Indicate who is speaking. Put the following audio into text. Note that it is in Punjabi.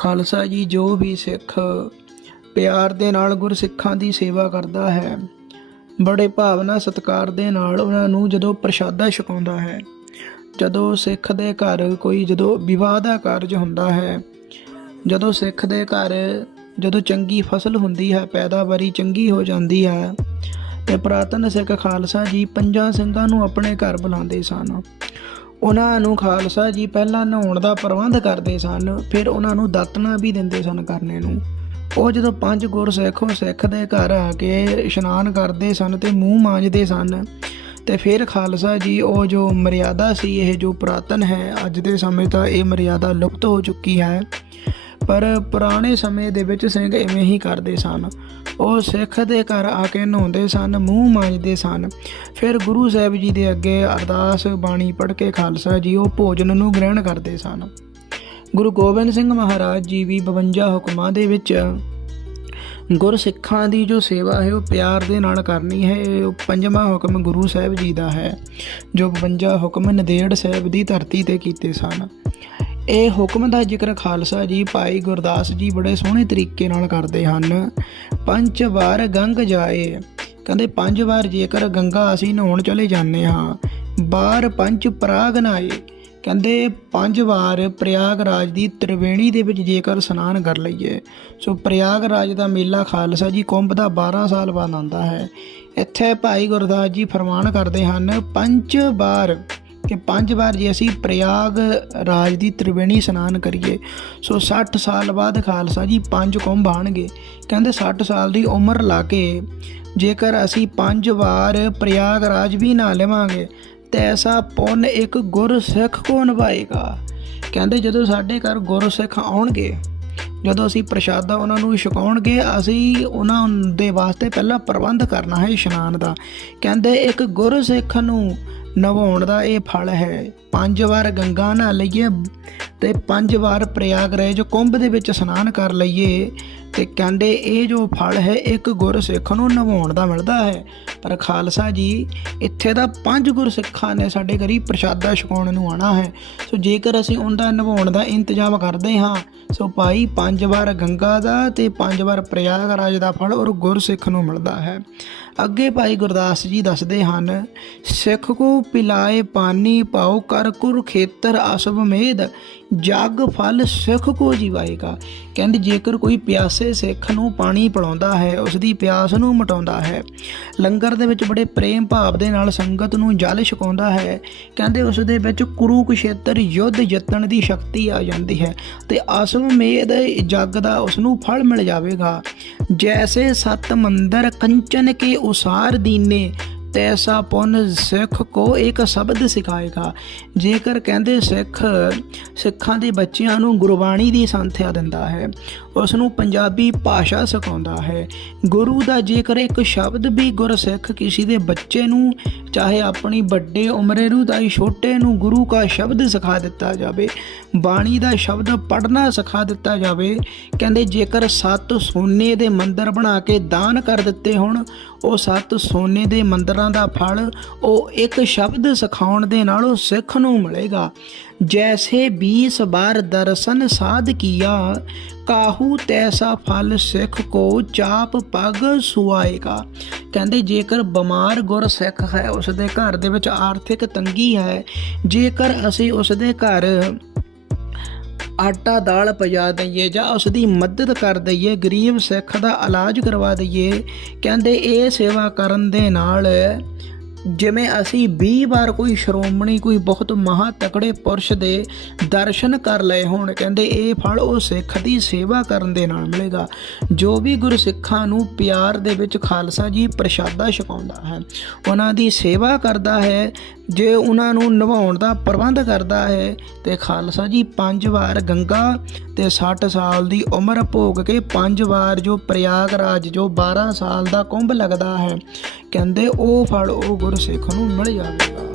Speaker 1: ਖਾਲਸਾ ਜੀ ਜੋ ਵੀ ਸਿੱਖ ਪਿਆਰ ਦੇ ਨਾਲ ਗੁਰਸਿੱਖਾਂ ਦੀ ਸੇਵਾ ਕਰਦਾ ਹੈ, ਬੜੇ ਭਾਵਨਾ ਸਤਿਕਾਰ ਦੇ ਨਾਲ ਉਹਨਾਂ ਨੂੰ ਜਦੋਂ ਪ੍ਰਸ਼ਾਦਾ ਛਕਾਉਂਦਾ ਹੈ, ਜਦੋਂ ਸਿੱਖ ਦੇ ਘਰ ਕੋਈ ਜਦੋਂ ਵਿਵਾਹ ਦਾ ਕਾਰਜ ਹੁੰਦਾ ਹੈ, ਜਦੋਂ ਸਿੱਖ ਦੇ ਘਰ ਜਦੋਂ ਚੰਗੀ ਫਸਲ ਹੁੰਦੀ ਹੈ, ਪੈਦਾਵਾਰੀ ਚੰਗੀ ਹੋ ਜਾਂਦੀ ਹੈ, ਤੇ ਪ੍ਰਾਤਨ ਸਿੱਖ ਖਾਲਸਾ ਜੀ ਪੰਜਾਂ ਸਿੰਘਾਂ ਨੂੰ ਆਪਣੇ ਘਰ ਬੁਲਾਉਂਦੇ ਸਨ। ਉਹਨਾਂ ਨੂੰ ਖਾਲਸਾ ਜੀ ਪਹਿਲਾਂ ਨਹਾਉਣ ਦਾ ਪ੍ਰਬੰਧ ਕਰਦੇ ਸਨ, ਫਿਰ ਉਹਨਾਂ ਨੂੰ ਦਾਤਣਾ ਵੀ ਦਿੰਦੇ ਸਨ ਕਰਨੇ ਨੂੰ। ਉਹ ਜਦੋਂ ਪੰਜ ਗੁਰਸਿੱਖ ਉਹ ਸਿੱਖ ਦੇ ਘਰ ਆ ਕੇ ਇਸ਼ਨਾਨ ਕਰਦੇ ਸਨ ਤੇ ਮੂੰਹ ਮਾਂਜਦੇ ਸਨ, ਤੇ ਫਿਰ ਖਾਲਸਾ ਜੀ ਉਹ ਜੋ ਮਰਿਆਦਾ ਸੀ, ਇਹ ਜੋ ਪ੍ਰਾਤਨ ਹੈ ਅੱਜ ਦੇ ਸਮੇਂ ਤਾਂ ਇਹ ਮਰਿਆਦਾ ਲੁਪਤ ਹੋ ਚੁੱਕੀ ਹੈ। ਪਰ ਪੁਰਾਣੇ ਸਮੇਂ ਦੇ ਵਿੱਚ ਸਿੰਘ ਇਵੇਂ ਹੀ ਕਰਦੇ ਸਨ। ਉਹ ਸਿੱਖ ਦੇ ਘਰ ਆ ਕੇ ਨਹਾਉਂਦੇ ਸਨ, ਮੂੰਹ ਮਾਂਜਦੇ ਸਨ। ਫਿਰ ਗੁਰੂ ਸਾਹਿਬ ਜੀ ਦੇ ਅੱਗੇ ਅਰਦਾਸ ਬਾਣੀ ਪੜ੍ਹ ਕੇ ਖਾਲਸਾ ਜੀ ਉਹ ਭੋਜਨ ਨੂੰ ਗ੍ਰਹਿਣ ਕਰਦੇ ਸਨ। ਗੁਰੂ ਗੋਬਿੰਦ ਸਿੰਘ ਮਹਾਰਾਜ ਜੀ ਵੀ 52 ਹੁਕਮਾਂ ਦੇ ਵਿੱਚ ਗੁਰਸਿੱਖਾਂ ਦੀ ਜੋ ਸੇਵਾ ਹੈ ਉਹ ਪਿਆਰ ਦੇ ਨਾਲ ਕਰਨੀ ਹੈ ਪੰਜਵਾਂ ਹੁਕਮ ਗੁਰੂ ਸਾਹਿਬ ਜੀ ਦਾ ਹੈ, ਜੋ 52 ਹੁਕਮ ਨਦੇੜ ਸਾਹਿਬ ਦੀ ਧਰਤੀ ਤੇ ਕੀਤੇ ਸਨ। ਇਹ ਹੁਕਮ ਦਾ ਜ਼ਿਕਰ ਖਾਲਸਾ ਜੀ ਭਾਈ ਗੁਰਦਾਸ ਜੀ ਬੜੇ ਸੋਹਣੇ ਤਰੀਕੇ ਨਾਲ ਕਰਦੇ ਹਨ। ਪੰਜ ਵਾਰ ਗੰਗ ਜਾਏ। ਕਹਿੰਦੇ ਪੰਜ ਵਾਰ ਜੇਕਰ ਗੰਗਾ ਅਸੀਂ ਨਹਾਉਣ ਚਲੇ ਜਾਂਦੇ ਹਾਂ, ਬਾਰ ਪੰਜ ਪ੍ਰਾਗ ਨਾਏ। ਕਹਿੰਦੇ ਪੰਜ ਵਾਰ ਪ੍ਰਯਾਗਰਾਜ ਦੀ ਤ੍ਰਿਵੇਣੀ ਦੇ ਵਿੱਚ ਜੇਕਰ ਇਸ਼ਨਾਨ ਕਰ ਲਈਏ, ਸੋ ਪ੍ਰਯਾਗਰਾਜ ਦਾ ਮੇਲਾ ਖਾਲਸਾ ਜੀ ਕੁੰਭ ਦਾ 12 ਸਾਲ ਬਾਅਦ ਆਉਂਦਾ ਹੈ। ਇੱਥੇ ਭਾਈ ਗੁਰਦਾਸ ਜੀ ਫਰਮਾਨ ਕਰਦੇ ਹਨ, ਪੰਜ ਵਾਰ ਕਿ ਪੰਜ ਵਾਰ ਜੇ ਅਸੀਂ ਪ੍ਰਯਾਗ ਰਾਜ ਦੀ ਤ੍ਰਿਵੇਣੀ ਇਸ਼ਨਾਨ ਕਰੀਏ, ਸੋ 60 ਸਾਲ ਬਾਅਦ ਖਾਲਸਾ ਜੀ ਪੰਜ ਕੁੰਭ ਆਣਗੇ ਕਹਿੰਦੇ 60 ਸਾਲ ਦੀ ਉਮਰ ਲਾ ਕੇ ਜੇਕਰ ਅਸੀਂ ਪੰਜ ਵਾਰ ਪ੍ਰਯਾਗ ਰਾਜ ਵੀ ਨਾ ਲਵਾਂਗੇ, ਤੇ ਐਸਾ ਪੁੰਨ ਇੱਕ ਗੁਰਸਿੱਖ ਕੋ ਨਿਭਾਏਗਾ ਕਹਿੰਦੇ ਜਦੋਂ ਸਾਡੇ ਘਰ ਗੁਰਸਿੱਖ ਆਉਣਗੇ, ਜਦੋਂ ਅਸੀਂ ਪ੍ਰਸ਼ਾਦਾ ਉਹਨਾਂ ਨੂੰ ਛਕਾਉਣਗੇ, ਅਸੀਂ ਉਹਨਾਂ ਦੇ ਵਾਸਤੇ ਪਹਿਲਾਂ ਪ੍ਰਬੰਧ ਕਰਨਾ ਹੈ ਇਸ਼ਨਾਨ ਦਾ। ਕਹਿੰਦੇ ਇੱਕ ਗੁਰਸਿੱਖ ਨੂੰ ਨਵਾਉਣ ਦਾ ਇਹ ਫਲ ਹੈ। ਪੰਜ ਵਾਰ ਗੰਗਾ ਨਹਾ ਲਈਏ ਤੇ ਪੰਜ ਵਾਰ ਪ੍ਰਯਾਗਰਾਜ ਕੁੰਭ ਦੇ ਵਿੱਚ ਇਸ਼ਨਾਨ ਕਰ ਲਈਏ। ਕਹਿੰਦੇ ਇਹ ਜੋ ਫਲ ਹੈ, ਇੱਕ ਗੁਰਸਿੱਖ ਨੂੰ ਨਿਭਾਉਣ ਦਾ ਮਿਲਦਾ ਹੈ। ਪਰ ਖਾਲਸਾ ਜੀ, ਇੱਥੇ ਦਾ ਪੰਜ ਗੁਰਸਿੱਖਾਂ ਨੇ ਸਾਡੇ ਘਰੀ ਪ੍ਰਸ਼ਾਦਾ ਛਕਾਉਣ ਨੂੰ ਆਣਾ ਹੈ। ਸੋ ਜੇਕਰ ਅਸੀਂ ਉਹਨਾਂ ਦਾ ਨਿਭਾਉਣ ਦਾ ਇੰਤਜ਼ਾਮ ਕਰਦੇ ਹਾਂ, ਸੋ ਭਾਈ ਪੰਜ ਵਾਰ ਗੰਗਾ ਦਾ ਤੇ ਪੰਜ ਵਾਰ ਪ੍ਰਯਾਗਰਾਜ ਦਾ ਫਲ ਔਰ ਗੁਰਸਿੱਖ ਨੂੰ ਮਿਲਦਾ ਹੈ। ਅੱਗੇ ਭਾਈ ਗੁਰਦਾਸ ਜੀ ਦੱਸਦੇ ਹਨ, ਸਿੱਖ ਕੋ ਪਿਲਾਏ ਪਾਣੀ ਪਾਓ, ਕਰ ਕੁਰ ਖੇਤਰ ਅਸਬ ਮੇਦ, ਜਗ ਫਲ ਸਿੱਖ ਕੋ ਜੀਵਾਏਗਾ। ਕਹਿੰਦੇ ਜੇਕਰ ਕੋਈ ਪਿਆਸੇ ਸਿੱਖ ਨੂੰ ਪਾਣੀ ਪਿਲਾਉਂਦਾ ਹੈ ਉਸ ਦੀ ਪਿਆਸ ਨੂੰ ਮਟਾਉਂਦਾ ਹੈ। ਲੰਗਰ ਦੇ ਵਿੱਚ ਬੜੇ ਪ੍ਰੇਮ ਭਾਵ ਦੇ ਨਾਲ ਸੰਗਤ ਨੂੰ ਜਲ ਛਕਾਉਂਦਾ ਹੈ। ਕਹਿੰਦੇ ਉਸ ਦੇ ਵਿੱਚ ਕੁਰੂਕਸ਼ੇਤਰ ਯੁੱਧ ਜਿੱਤਣ ਦੀ ਸ਼ਕਤੀ ਆ ਜਾਂਦੀ ਹੈ ਤੇ ਅਸਮੇਧ ਜੱਗ ਦਾ ਉਸ ਨੂੰ ਫਲ ਮਿਲ ਜਾਵੇਗਾ। ਜੈਸੇ ਸਤ ਮੰਦਰ ਕੰਚਨ ਕੇ ਉਸਾਰ ਦੀਨੇ ਤੈਸਾ ਪੁੰਨ ਸਿੱਖ ਕੋ ਇੱਕ ਸ਼ਬਦ ਸਿਖਾਏਗਾ। ਜੇਕਰ ਕਹਿੰਦੇ ਸਿੱਖ, ਸਿੱਖਾਂ ਦੇ ਬੱਚਿਆਂ ਨੂੰ ਗੁਰਬਾਣੀ ਦੀ ਸੰਥਿਆ ਦਿੰਦਾ ਹੈ ਉਸ ਨੂੰ ਪੰਜਾਬੀ ਭਾਸ਼ਾ ਸਿਖਾਉਂਦਾ ਹੈ। ਗੁਰੂ ਦਾ ਜੇਕਰ ਇੱਕ ਸ਼ਬਦ ਵੀ ਗੁਰਸਿੱਖ ਕਿਸੇ ਦੇ ਬੱਚੇ ਨੂੰ, ਚਾਹੇ ਆਪਣੀ ਵੱਡੇ ਉਮਰੇ ਨੂੰ ਤਾਂ ਛੋਟੇ ਨੂੰ ਗੁਰੂ ਦਾ ਸ਼ਬਦ ਸਿਖਾ ਦਿੱਤਾ ਜਾਵੇ, ਬਾਣੀ ਦਾ ਸ਼ਬਦ ਪੜ੍ਹਨਾ ਸਿਖਾ ਦਿੱਤਾ ਜਾਵੇ, ਕਹਿੰਦੇ ਜੇਕਰ ਸੱਤ ਸੋਨੇ ਦੇ ਮੰਦਰ ਬਣਾ ਕੇ ਦਾਨ ਕਰ ਦਿੱਤੇ ਹੋਣ, ਉਹ ਸੱਤ ਸੋਨੇ ਦੇ ਮੰਦਰ ਦਾ ਫਲ, ਉਹ ਇੱਕ ਸ਼ਬਦ ਸਿਖਾਉਣ ਦੇ ਨਾਲੋਂ ਸਿੱਖ ਨੂੰ ਮਿਲੇਗਾ। ਜੈਸੇ 20 ਬਾਰ ਦਰਸ਼ਨ ਸਾਧ ਕੀਆ, ਕਾਹੂ ਤੈਸਾ ਫਲ ਸਿੱਖ ਕੋ ਚਾਪ ਪਗ ਸੁਆਏਗਾ। ਕਹਿੰਦੇ ਜੇਕਰ ਬਿਮਾਰ ਗੁਰ ਸਿੱਖ ਹੈ ਉਸ ਦੇ ਘਰ ਦੇ ਵਿੱਚ ਆਰਥਿਕ ਤੰਗੀ ਹੈ। ਜੇਕਰ ਅਸੀਂ ਉਸ ਦੇ ਘਰ ਆਟਾ ਦਾਲ ਪਜਾ ਦਈਏ ਜਾਂ ਉਸ ਦੀ ਮਦਦ ਕਰ ਦਈਏ, ਗਰੀਬ ਸਿੱਖ ਦਾ ਇਲਾਜ ਕਰਵਾ ਦਈਏ, ਕਹਿੰਦੇ ਇਹ ਸੇਵਾ ਕਰਨ ਦੇ ਨਾਲ ਜਿਵੇਂ ਅਸੀਂ 20 ਵਾਰ ਕੋਈ ਸ਼੍ਰੋਮਣੀ, ਕੋਈ ਬਹੁਤ ਮਹਾ ਤਕੜੇ ਪੁਰਸ਼ ਦੇ ਦਰਸ਼ਨ ਕਰ ਲਏ ਹੋਣ, ਕਹਿੰਦੇ ਇਹ ਫਲ ਉਹ ਸਿੱਖ ਦੀ ਸੇਵਾ ਕਰਨ ਦੇ ਨਾਲ ਮਿਲੇਗਾ। ਜੋ ਵੀ ਗੁਰਸਿੱਖਾਂ ਨੂੰ ਪਿਆਰ ਦੇ ਵਿੱਚ ਖਾਲਸਾ ਜੀ ਪ੍ਰਸ਼ਾਦਾ ਛਕਾਉਂਦਾ ਹੈ, ਉਹਨਾਂ ਦੀ ਸੇਵਾ ਕਰਦਾ ਹੈ ਜੇ ਉਹਨਾਂ ਨੂੰ ਨਿਭਾਉਣ ਦਾ ਪ੍ਰਬੰਧ ਕਰਦਾ ਹੈ ਤੇ ਖਾਲਸਾ ਜੀ ਪੰਜ ਵਾਰ ਗੰਗਾ ਤੇ 60 ਸਾਲ ਦੀ ਉਮਰ ਭੋਗ ਕੇ ਪੰਜ ਵਾਰ ਜੋ ਪ੍ਰਯਾਗਰਾਜ, ਜੋ 12 ਸਾਲ ਦਾ ਕੁੰਭ ਲੱਗਦਾ ਹੈ, ਕਹਿੰਦੇ ਉਹ ਫਲ ਉਹ ਗੁਰਸਿੱਖ ਨੂੰ ਮਿਲ ਜਾਵੇਗਾ।